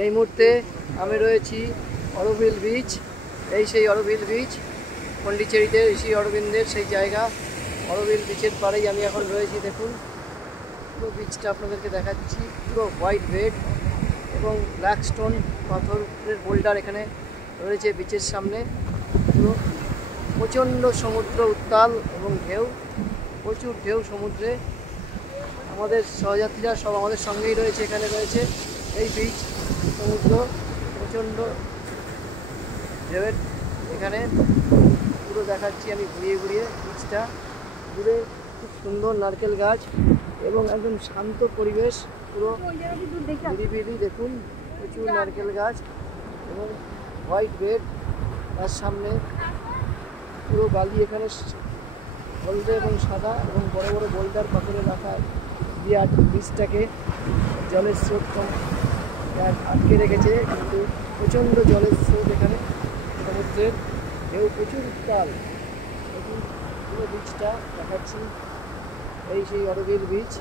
এই মুহূর্তে আমি রয়েছি অরোভিল বিচ। এই সেই অরোভিল বিচ, পন্ডিচেরিতে ঋষি অরবিন্দের সেই জায়গা। অরোভিল বিচের পাড়েই আমি এখন রয়েছি। দেখুন পুরো বিচটা আপনাদেরকে দেখাচ্ছি। পুরো হোয়াইট রেড এবং ব্ল্যাক স্টোন পাথরের বোল্ডার এখানে রয়েছে বিচের সামনে। পুরো প্রচণ্ড সমুদ্র উত্তাল এবং ঢেউ, প্রচুর ঢেউ সমুদ্রে। আমাদের সহযাত্রীরা সব আমাদের সঙ্গেই রয়েছে। এখানে রয়েছে এই বিচ, সমুদ্র, প্রচণ্ড ঢেউয়ের এখানে পুরো দেখাচ্ছি আমি ঘুরিয়ে ঘুরিয়ে বিচটা। দূরে খুব সুন্দর নারকেল গাছ এবং একদম শান্ত পরিবেশ, পুরো নিরিবিলি। দেখুন প্রচুর নারকেল গাছ এবং হোয়াইট রেড, তার সামনে পুরো বালি এখানে হলদে এবং সাদা এবং বড় বড় বোল্ডার পাথরে রাখা দিয়ে বীজটাকে জলের স্রোত আটকে রেখেছে। কিন্তু প্রচণ্ড জলের স্রোত এখানে, সমুদ্রের ঢেউ প্রচুর উত্তাল। দেখুন পুরো বীজটা দেখাচ্ছি। এই সেই অরোভিল বিচ।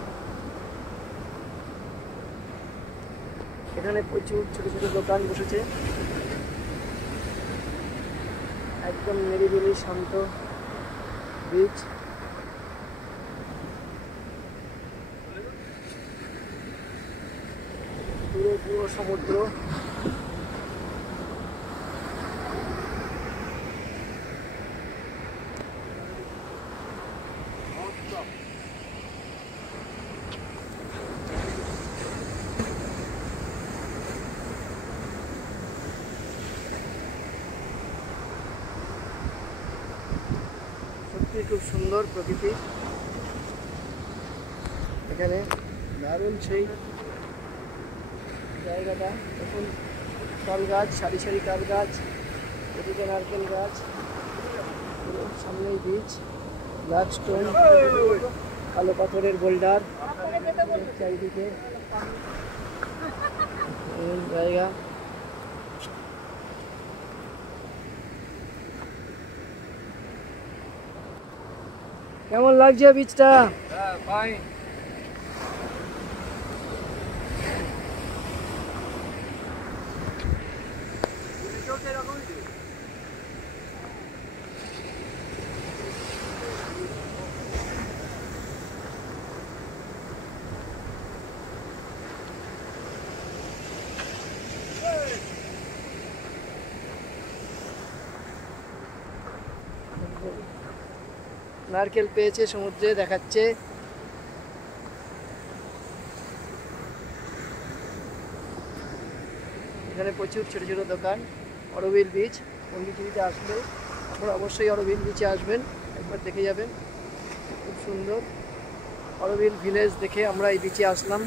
এখানে প্রচুর ছোট ছোট দোকান বসেছে। একদম নিরিবিলি শান্ত বিচ। পুরো পুরো সমুদ্র। সত্যি খুব সুন্দর প্রকৃতি এখানে, দারুণ সেই জায়গাটা। দেখুন তাল গাছ, সারি সারি তাল গাছ, এদিকে নারকেল গাছ, সামনেই বিচ, ব্ল্যাক স্টোন, কালো পাথরের বোল্ডার চারিদিকে জায়গা। কেমন লাগছে বিচটা? নারকেল পেয়েছে সমুদ্রে, দেখাচ্ছে। এখানে প্রচুর ছোট ছোট দোকান। অরোভিল বিচ, পন্ডিচেরিতে আসলে আপনারা অবশ্যই অরোভিল বিচে আসবেন, একবার দেখে যাবেন। খুব সুন্দর অরোভিল ভিলেজ দেখে আমরা এই বিচে আসলাম।